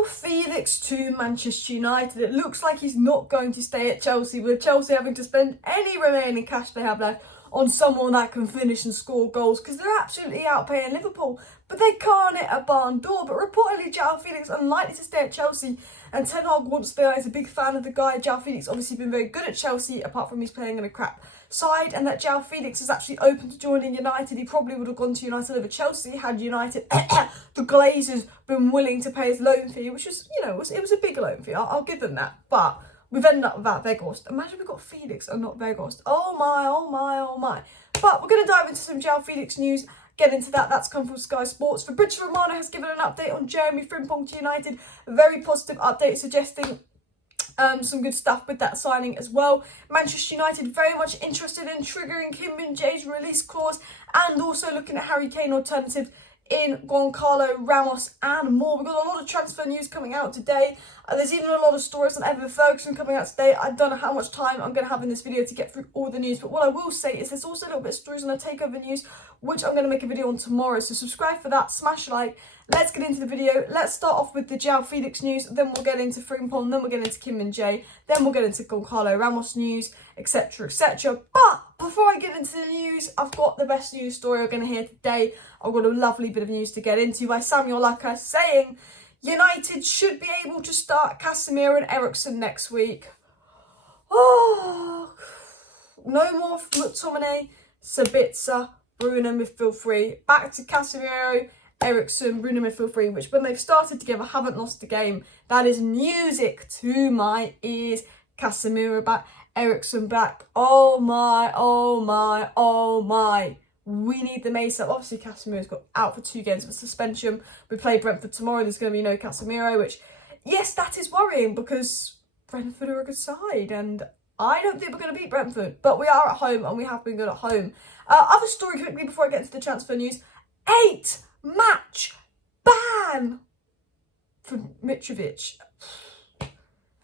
Joao Felix to Manchester United. It looks like he's not going to stay at Chelsea, with Chelsea having to spend any remaining cash they have left on someone that can finish and score goals, because they're absolutely outpaying Liverpool, but they can't hit a barn door. But reportedly, Joao Felix unlikely to stay at Chelsea, and Ten Hag wants the guy. He's a big fan of the guy. Joao Felix obviously been very good at Chelsea, apart from he's playing in a crap side, and that Joao Felix is actually open to joining United. He probably would have gone to United over Chelsea had United, the Glazers, been willing to pay his loan fee, which was, you know, it was a big loan fee. I'll give them that, but we've ended up without Weghorst. Imagine we got Felix and not Weghorst. Oh my, oh my, oh my. But we're going to dive into some Joao Felix news. Get into that. That's come from Sky Sports. Fabrizio Romano has given an update on Jeremie Frimpong to United. A very positive update, suggesting some good stuff with that signing as well. Manchester United very much interested in triggering Min-jae's release clause, and also looking at Harry Kane alternative in Goncalo Ramos and more. We've got a lot of transfer news coming out today. There's even a lot of stories on Evan Ferguson coming out today. I don't know how much time I'm going to have in this video to get through all the news, but what I will say is there's also a little bit of stories on the takeover news, which I'm going to make a video on tomorrow. So subscribe for that, smash like. Let's get into the video. Let's start off with the Joao Felix news, then we'll get into Frimpong, then we'll get into Min-jae, then we'll get into Goncalo Ramos news, etc, etc. But before I get into the news, I've got the best news story we're going to hear today. I've got a lovely bit of news to get into by Samuel Laka saying United should be able to start Casemiro and Eriksen next week. Oh, no more McTominay, Sabitzer, Bruno midfield three. Back to Casemiro, Eriksen, Bruno midfield three, which when they've started together haven't lost a game. That is music to my ears. Casemiro back, Eriksen back. Oh my, oh my, oh my. We need them ASAP. Obviously, Casemiro's got out for 2 games of suspension. We play Brentford tomorrow. There's going to be no Casemiro, which, yes, that is worrying because Brentford are a good side and I don't think we're going to beat Brentford, but we are at home and we have been good at home. Other story quickly before I get into the transfer news. 8-match ban for Mitrovic.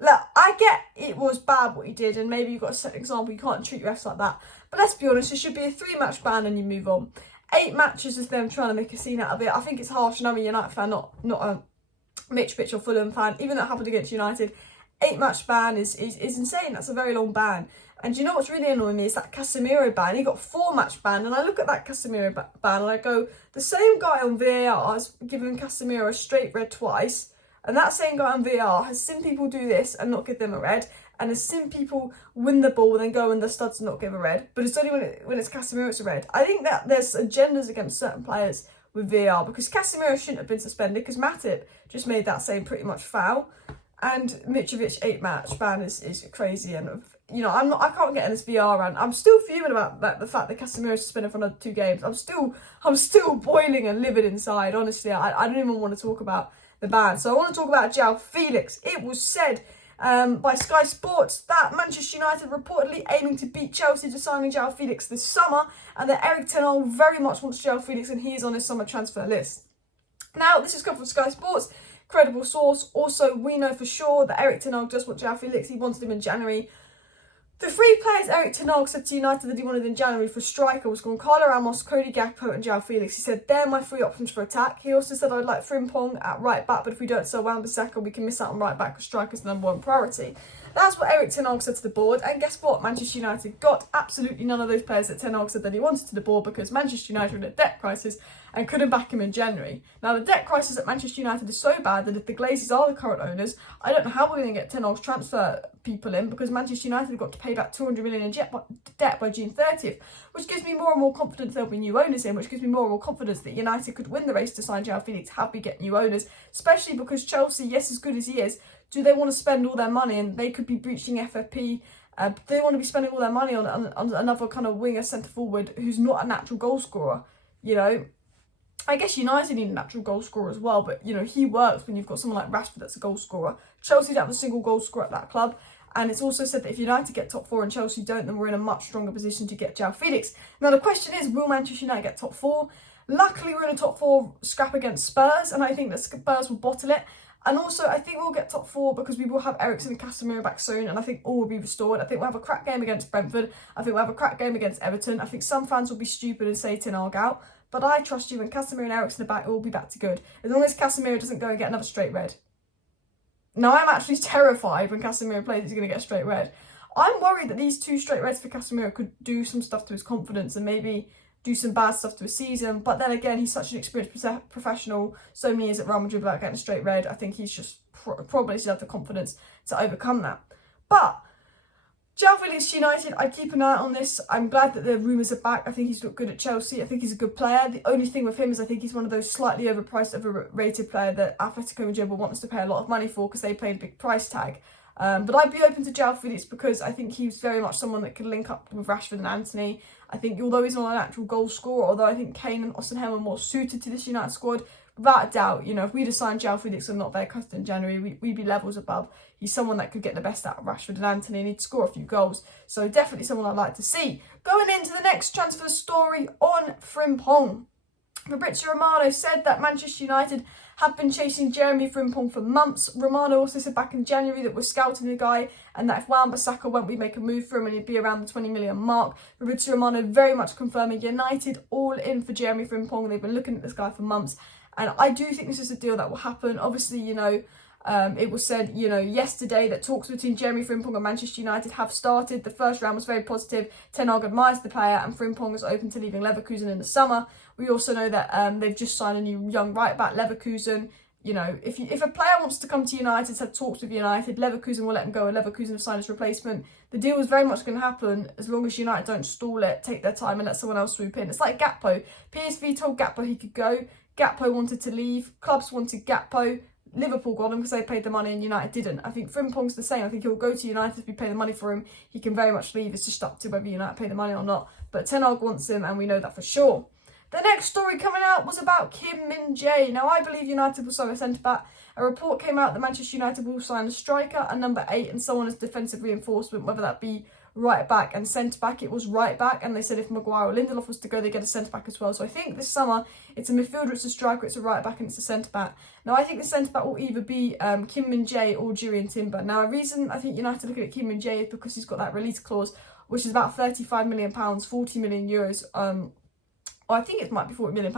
Look, I get it was bad what he did, and maybe you've got a set example, you can't treat your refs like that. But let's be honest, it should be a 3-match ban and you move on. 8 matches is them trying to make a scene out of it. I think it's harsh, and I'm a United fan, not a Mitrovic or Fulham fan, even though it happened against United. 8-match ban is insane. That's a very long ban. And do you know what's really annoying me is that Casemiro ban. He got 4-match ban, and I look at that Casemiro ban and I go, the same guy on VAR has given Casemiro a straight red twice. And that same guy on VR has seen people do this and not give them a red, and has seen people win the ball and then go in the studs and not give a red. But it's only when it's Casemiro it's a red. I think that there's agendas against certain players with VR, because Casemiro shouldn't have been suspended because Matip just made that same pretty much foul, and Mitrovic 8-match ban is crazy. And you know, I can't get in this VR rant. I'm still fuming about that, the fact that Casemiro is suspended for another 2 games. I'm still boiling and livid inside. Honestly, I don't even want to talk about the ban. So I want to talk about Joao Felix. It was said by Sky Sports that Manchester United reportedly aiming to beat Chelsea to signing Joao Felix this summer, and that Erik ten Hag very much wants Joao Felix and he is on his summer transfer list. Now, this has come from Sky Sports, credible source. Also, we know for sure that Erik ten Hag does want Joao Felix. He wanted him in January. The 3 players Erik ten Hag said to United that he wanted in January for striker was Goncalo Ramos, Cody Gakpo and Joao Felix. He said they're my 3 options for attack. He also said I'd like Frimpong at right back, but if we don't sell Wan-Bissaka, we can miss out on right back because striker's the #1 priority. That's what Erik ten Hag said to the board, and guess what? Manchester United got absolutely none of those players that ten Hag said that he wanted to the board, because Manchester United were in a debt crisis and couldn't back him in January. Now, the debt crisis at Manchester United is so bad that if the Glazers are the current owners, I don't know how we're going to get ten Hag's transfer people in, because Manchester United have got to pay back 200 million in debt by June 30th, which gives me more and more confidence there'll be new owners in, which gives me more and more confidence that United could win the race to sign Joao Felix, have we get new owners, especially because Chelsea, yes, as good as he is, do they want to spend all their money, and they could be breaching FFP. They want to be spending all their money on another kind of winger centre forward who's not a natural goal scorer. You know, I guess United need a natural goal scorer as well, but you know, he works when you've got someone like Rashford that's a goal scorer. Chelsea don't have a single goal scorer at that club. And it's also said that if United get top 4 and Chelsea don't, then we're in a much stronger position to get Joao Felix. Now the question is, will Manchester United get top 4? Luckily, we're in a top 4 scrap against Spurs, and I think that Spurs will bottle it. And also, I think we'll get top 4 because we will have Eriksen and Casemiro back soon, and I think all will be restored. I think we'll have a crack game against Brentford. I think we'll have a crack game against Everton. I think some fans will be stupid and say Ten Hag out, but I trust you. When Casemiro and Eriksen are back, it will be back to good. As long as Casemiro doesn't go and get another straight red. Now, I'm actually terrified when Casemiro plays he's going to get a straight red. I'm worried that these 2 straight reds for Casemiro could do some stuff to his confidence and maybe do some bad stuff to his season. But then again, he's such an experienced professional, so many years at Real Madrid without getting a straight red. I think he's just probably still have the confidence to overcome that. But Joao Felix United, I keep an eye on this. I'm glad that the rumours are back. I think he's looked good at Chelsea. I think he's a good player. The only thing with him is I think he's one of those slightly overpriced, overrated player that Atletico Madrid will want us to pay a lot of money for because they paid a big price tag. But I'd be open to Joao Felix because I think he's very much someone that could link up with Rashford and Antony. I think although he's not an actual goal scorer, although I think Kane and Osimhen are more suited to this United squad, without a doubt, you know, if we'd assigned Joao Felix and not their cut in January, we'd be levels above. He's someone that could get the best out of Rashford and Antony and he'd score a few goals. So definitely someone I'd like to see. Going into the next transfer story on Frimpong. Fabrizio Romano said that Manchester United have been chasing Jeremie Frimpong for months. Romano also said back in January that we're scouting the guy and that if Wan-Bissaka went, we'd make a move for him and he'd be around the 20 million mark. Fabrizio Romano very much confirming United all in for Jeremie Frimpong. They've been looking at this guy for months. And I do think this is a deal that will happen. Obviously, you know, it was said, you know, yesterday that talks between Jeremie Frimpong and Manchester United have started. The first round was very positive. Ten Hag admires the player and Frimpong is open to leaving Leverkusen in the summer. We also know that they've just signed a new young right-back, Leverkusen. You know, if a player wants to come to United, had talks with United, Leverkusen will let him go and Leverkusen have signed his replacement. The deal is very much going to happen as long as United don't stall it, take their time and let someone else swoop in. It's like Gakpo. PSV told Gakpo he could go. Gakpo wanted to leave. Clubs wanted Gakpo. Liverpool got him because they paid the money and United didn't. I think Frimpong's the same. I think he'll go to United if we pay the money for him. He can very much leave. It's just up to whether United pay the money or not. But Ten Hag wants him and we know that for sure. The next story coming out was about Kim Min-jae. Now, I believe United will sign a centre-back. A report came out that Manchester United will sign a striker, a number 8, and someone as defensive reinforcement, whether that be right-back and centre-back. It was right-back, and they said if Maguire or Lindelof was to go, they get a centre-back as well. So I think this summer, it's a midfielder, it's a striker, it's a right-back, and it's a centre-back. Now, I think the centre-back will either be Kim Min-jae or Jurriën Timber. Now, a reason I think United are looking at Kim Min-jae is because he's got that release clause, which is about £35 million, 40 million euros, or I think it might be £40 million,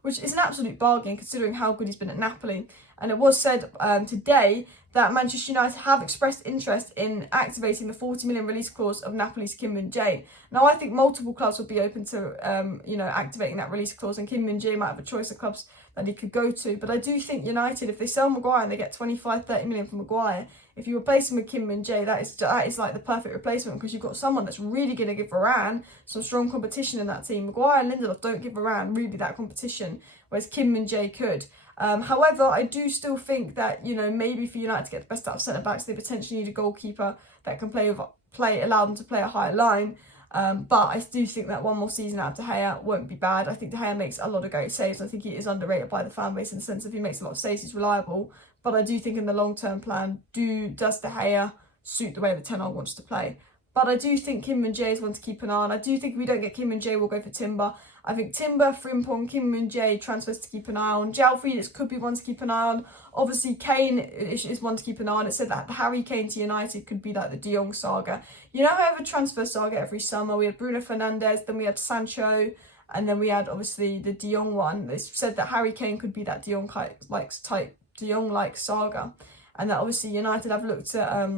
which is an absolute bargain considering how good he's been at Napoli. And it was said today that Manchester United have expressed interest in activating the 40 million release clause of Napoli's Kim Min-jae. Now, I think multiple clubs would be open to, activating that release clause, and Kim Min-jae might have a choice of clubs that he could go to. But I do think United, if they sell Maguire and they get 25, 30 million for Maguire, if you replace him with Kim Min-jae, that is like the perfect replacement because you've got someone that's really going to give Varane some strong competition in that team. Maguire and Lindelof don't give Varane really that competition, whereas Kim Min-jae could. However, I do still think that, you know, maybe for United to get the best out of centre-backs, they potentially need a goalkeeper that can allow them to play a higher line. But I do think that one more season out of De Gea won't be bad. I think De Gea makes a lot of great saves. I think he is underrated by the fan base in the sense of he makes a lot of saves, he's reliable. But I do think in the long-term plan, does De Gea suit the way that Ten Hag wants to play? But I do think Kim Min-jae is one to keep an eye on. I do think if we don't get Kim Min-jae, we'll go for Timber. I think Timber, Frimpong, Kim Min-jae transfers to keep an eye on. Joao Felix could be one to keep an eye on. Obviously, Kane is one to keep an eye on. It said that Harry Kane to United could be like the De Jong saga. You know how we have a transfer saga every summer? We had Bruno Fernandes, then we had Sancho, and then we had obviously the De Jong one. They said that Harry Kane could be that De Jong-like saga. And that obviously United have looked at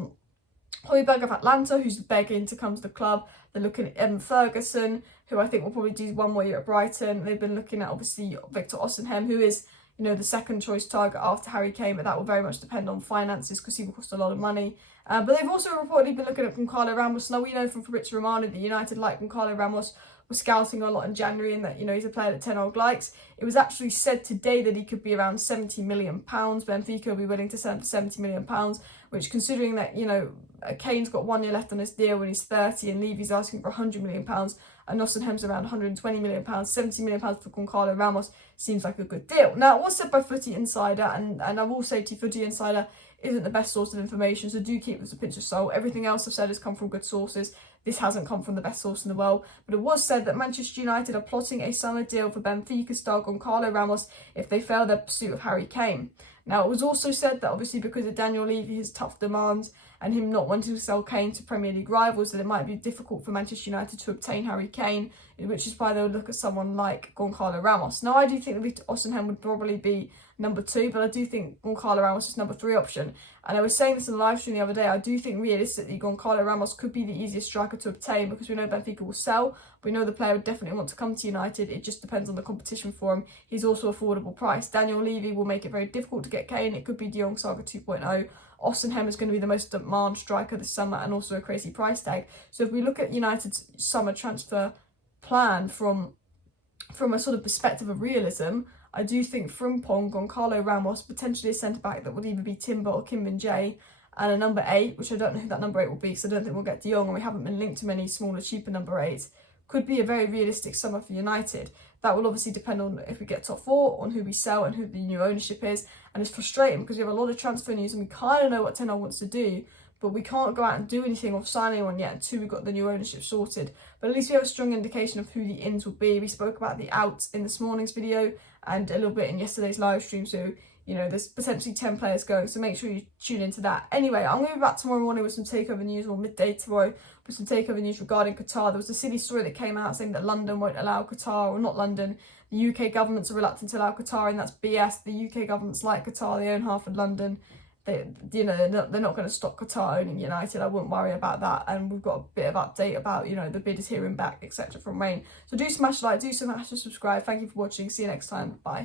Højbjerg of Atlanta, who's begging to come to the club. They're looking at Evan Ferguson, who I think will probably do one more year at Brighton. They've been looking at obviously Victor Osimhen, who is, you know, the second choice target after Harry Kane, but that will very much depend on finances because he will cost a lot of money. But they've also reportedly been looking at Goncalo Ramos. Now, we know from Fabrizio Romano that United, like Goncalo Ramos, was scouting a lot in January and that, you know, he's a player that Ten Hag likes. It was actually said today that he could be around £70 million. Benfica will be willing to sell him for £70 million, which, considering that, you know, Kane's got 1 year left on his deal when he's 30 and Levy's asking for £100 million and Osimhen's around £120 million, £70 million for Goncalo Ramos seems like a good deal. Now, it was said by Footy Insider, and I will say to you, Footy Insider isn't the best source of information, so do keep this a pinch of salt. Everything else I've said has come from good sources. This hasn't come from the best source in the world. But it was said that Manchester United are plotting a summer deal for Benfica star Goncalo Ramos if they fail their pursuit of Harry Kane. Now, it was also said that obviously because of Daniel Levy, his tough demands, and him not wanting to sell Kane to Premier League rivals, that it might be difficult for Manchester United to obtain Harry Kane, which is why they would look at someone like Goncalo Ramos. Now, I do think that Victor Osimhen would probably be number 2, but I do think Goncalo Ramos is number 3 option. And I was saying this in the live stream the other day, I do think realistically Goncalo Ramos could be the easiest striker to obtain, because we know Benfica will sell. We know the player would definitely want to come to United. It just depends on the competition for him. He's also affordable price. Daniel Levy will make it very difficult to get Kane. It could be De Jong Saga 2.0. Ostenhem is going to be the most demand striker this summer, and also a crazy price tag. So if we look at United's summer transfer plan from a sort of perspective of realism, I do think Frimpong, Goncalo Ramos, potentially a centre-back that would either be Timber or Kim Min-jae, and a number 8, which I don't know who that number 8 will be, because I don't think we'll get De Jong, and we haven't been linked to many smaller, cheaper number 8s, could be a very realistic summer for United. That will obviously depend on if we get top 4, on who we sell and who the new ownership is, and it's frustrating because we have a lot of transfer news and we kind of know what Ten Hag wants to do, but we can't go out and do anything or sign anyone yet until we've got the new ownership sorted. But at least we have a strong indication of who the ins will be. We spoke about the outs in this morning's video and a little bit in yesterday's live stream, so you know there's potentially 10 players going, so make sure you tune into that. Anyway, I'm going to be back tomorrow morning with some takeover news, or midday tomorrow with some takeover news regarding Qatar. There was a silly story that came out saying that London won't allow Qatar, or not London, the UK governments are reluctant to allow Qatar, and that's BS. The UK government's like Qatar, they own half of London. They're not going to stop Qatar owning United. I wouldn't worry about that. And we've got a bit of update about, the bid is here and back, etc. from Rain. So do smash like, do smash subscribe. Thank you for watching. See you next time. Bye.